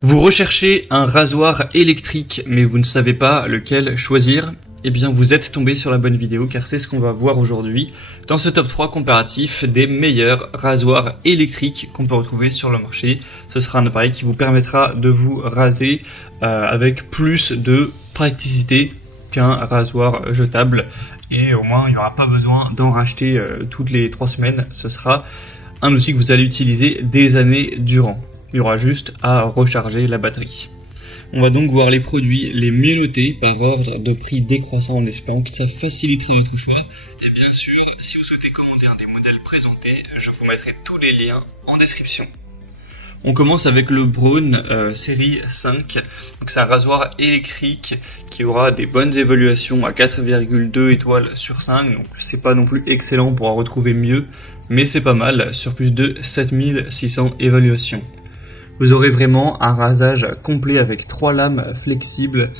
Vous recherchez un rasoir électrique mais vous ne savez pas lequel choisir? Eh bien vous êtes tombé sur la bonne vidéo car c'est ce qu'on va voir aujourd'hui dans ce top 3 comparatif des meilleurs rasoirs électriques qu'on peut retrouver sur le marché. Ce sera un appareil qui vous permettra de vous raser avec plus de praticité qu'un rasoir jetable et au moins il n'y aura pas besoin d'en racheter toutes les 3 semaines. Ce sera un outil que vous allez utiliser des années durant. Il y aura juste à recharger la batterie. On va donc voir les produits les mieux notés par ordre de prix décroissant en espérant que ça facilitera votre choix. Et bien sûr, si vous souhaitez commander un des modèles présentés, je vous mettrai tous les liens en description. On commence avec le Braun série 5. Donc c'est un rasoir électrique qui aura des bonnes évaluations à 4,2 étoiles sur 5. Donc c'est pas non plus excellent pour en retrouver mieux, mais c'est pas mal sur plus de 7600 évaluations. Vous aurez vraiment un rasage complet avec 3 lames flexibles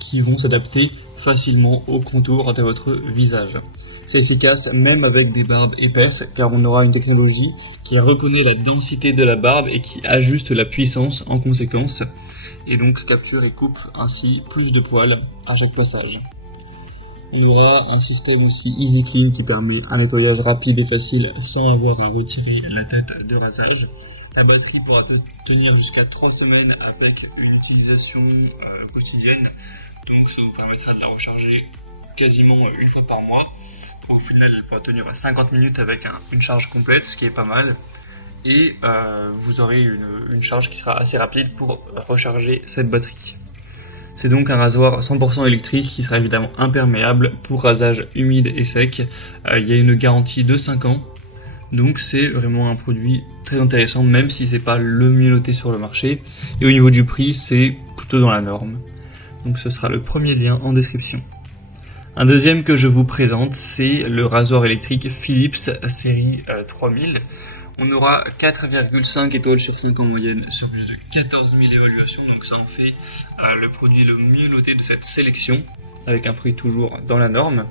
qui vont s'adapter facilement au contour de votre visage. C'est efficace même avec des barbes épaisses car on aura une technologie qui reconnaît la densité de la barbe et qui ajuste la puissance en conséquence et donc capture et coupe ainsi plus de poils à chaque passage. On aura un système aussi Easy Clean qui permet un nettoyage rapide et facile sans avoir à retirer la tête de rasage. La batterie pourra tenir jusqu'à 3 semaines avec une utilisation quotidienne, donc ça vous permettra de la recharger quasiment une fois par mois. Au final, elle pourra tenir 50 minutes avec une charge complète, ce qui est pas mal. Et vous aurez une charge qui sera assez rapide pour recharger cette batterie. C'est donc un rasoir 100% électrique qui sera évidemment imperméable pour rasage humide et sec. Il y a une garantie de 5 ans. Donc c'est vraiment un produit très intéressant même si c'est pas le mieux noté sur le marché. Et au niveau du prix, c'est plutôt dans la norme. Donc ce sera le premier lien en description. Un deuxième que je vous présente, c'est le rasoir électrique Philips série 3000. On aura 4,5 étoiles sur 5 en moyenne sur plus de 14 000 évaluations. Donc ça en fait le produit le mieux noté de cette sélection avec un prix toujours dans la norme.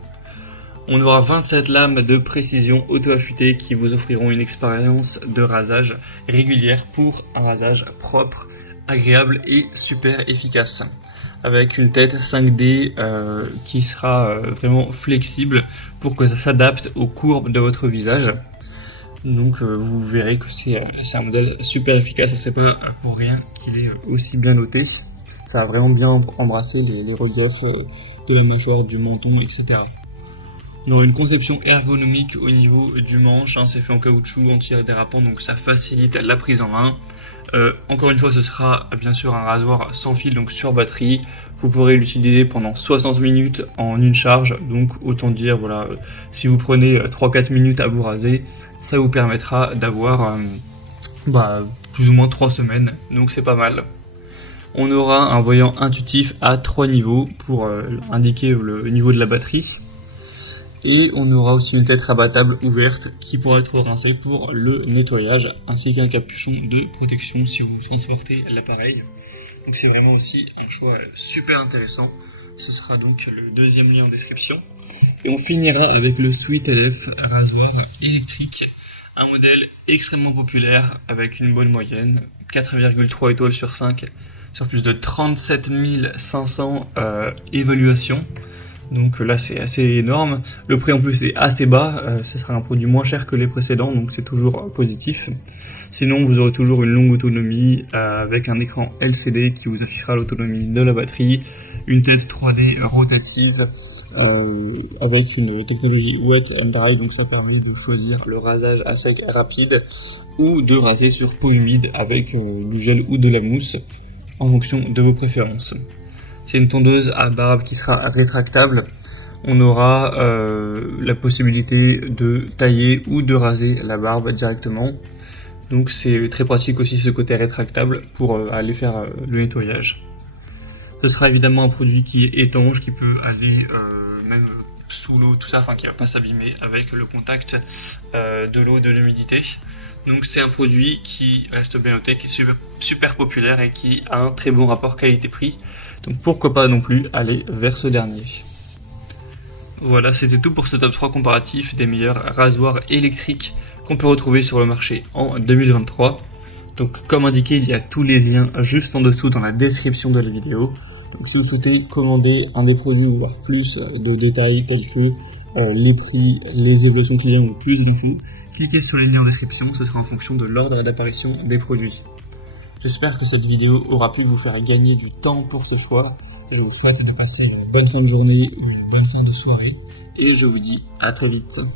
On aura 27 lames de précision auto-affûtées qui vous offriront une expérience de rasage régulière pour un rasage propre, agréable et super efficace. Avec une tête 5D qui sera vraiment flexible pour que ça s'adapte aux courbes de votre visage. Donc vous verrez que c'est un modèle super efficace et c'est pas pour rien qu'il est aussi bien noté. Ça a vraiment bien embrassé les reliefs de la mâchoire, du menton, etc. On aura une conception ergonomique au niveau du manche, c'est fait en caoutchouc anti-dérapant donc ça facilite la prise en main. Encore une fois ce sera bien sûr un rasoir sans fil donc sur batterie. Vous pourrez l'utiliser pendant 60 minutes en une charge, donc autant dire voilà, si vous prenez 3-4 minutes à vous raser, ça vous permettra d'avoir plus ou moins 3 semaines, donc c'est pas mal. On aura un voyant intuitif à 3 niveaux pour indiquer le niveau de la batterie. Et on aura aussi une tête rabattable ouverte qui pourra être rincée pour le nettoyage, ainsi qu'un capuchon de protection si vous transportez l'appareil. Donc c'est vraiment aussi un choix super intéressant. Ce sera donc le deuxième lien en description. Et on finira avec le Sweet LF rasoir électrique, un modèle extrêmement populaire avec une bonne moyenne, 4,3 étoiles sur 5, sur plus de 37 500 évaluations. Donc là c'est assez énorme, le prix en plus est assez bas, ce sera un produit moins cher que les précédents donc c'est toujours positif. Sinon vous aurez toujours une longue autonomie avec un écran LCD qui vous affichera l'autonomie de la batterie, une tête 3D rotative avec une technologie wet and dry donc ça permet de choisir le rasage à sec rapide ou de raser sur peau humide avec du gel ou de la mousse en fonction de vos préférences. C'est une tondeuse à barbe qui sera rétractable. On aura la possibilité de tailler ou de raser la barbe directement. Donc c'est très pratique aussi ce côté rétractable pour aller faire le nettoyage. Ce sera évidemment un produit qui est étanche, qui peut aller même sous l'eau, tout ça, enfin qui va pas s'abîmer avec le contact de l'eau, de l'humidité. Donc c'est un produit qui reste bien noté, qui est super populaire et qui a un très bon rapport qualité-prix. Donc pourquoi pas non plus aller vers ce dernier. Voilà, c'était tout pour ce top 3 comparatif des meilleurs rasoirs électriques qu'on peut retrouver sur le marché en 2023. Donc comme indiqué, il y a tous les liens juste en dessous dans la description de la vidéo. Donc si vous souhaitez commander un des produits ou voir plus de détails tels que les prix, les évolutions clients ou plus d'infos, cliquez sur les liens en description, ce sera en fonction de l'ordre d'apparition des produits. J'espère que cette vidéo aura pu vous faire gagner du temps pour ce choix. Je vous souhaite de passer une bonne fin de journée ou une bonne fin de soirée et je vous dis à très vite.